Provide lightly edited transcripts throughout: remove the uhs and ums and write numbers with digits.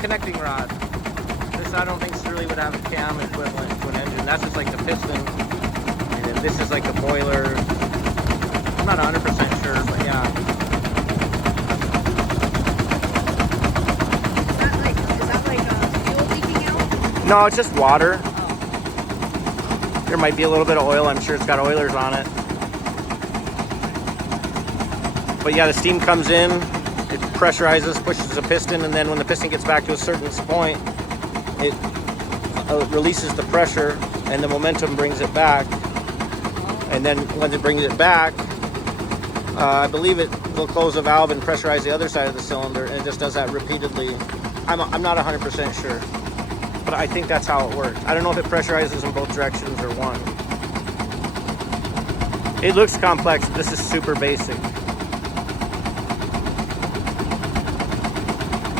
connecting rod. This I don't think really would have a cam equivalent to an engine. That's just like the piston. And then this is like the boiler. I'm not 100% sure, but yeah. Is that like fuel leaking out? No, it's just water. There might be a little bit of oil. I'm sure it's got oilers on it. But yeah, the steam comes in, it pressurizes, pushes the piston, and then when the piston gets back to a certain point, it releases the pressure, and the momentum brings it back. And then when it brings it back, I believe it will close the valve and pressurize the other side of the cylinder, and it just does that repeatedly. I'm not 100% sure, but I think that's how it works. I don't know if it pressurizes in both directions or one. It looks complex. This is super basic.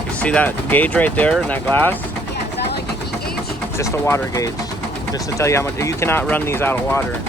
You see that gauge right there in that glass? Yeah, is that like a heat gauge? Just a water gauge. Just to tell you how much. You cannot run these out of water.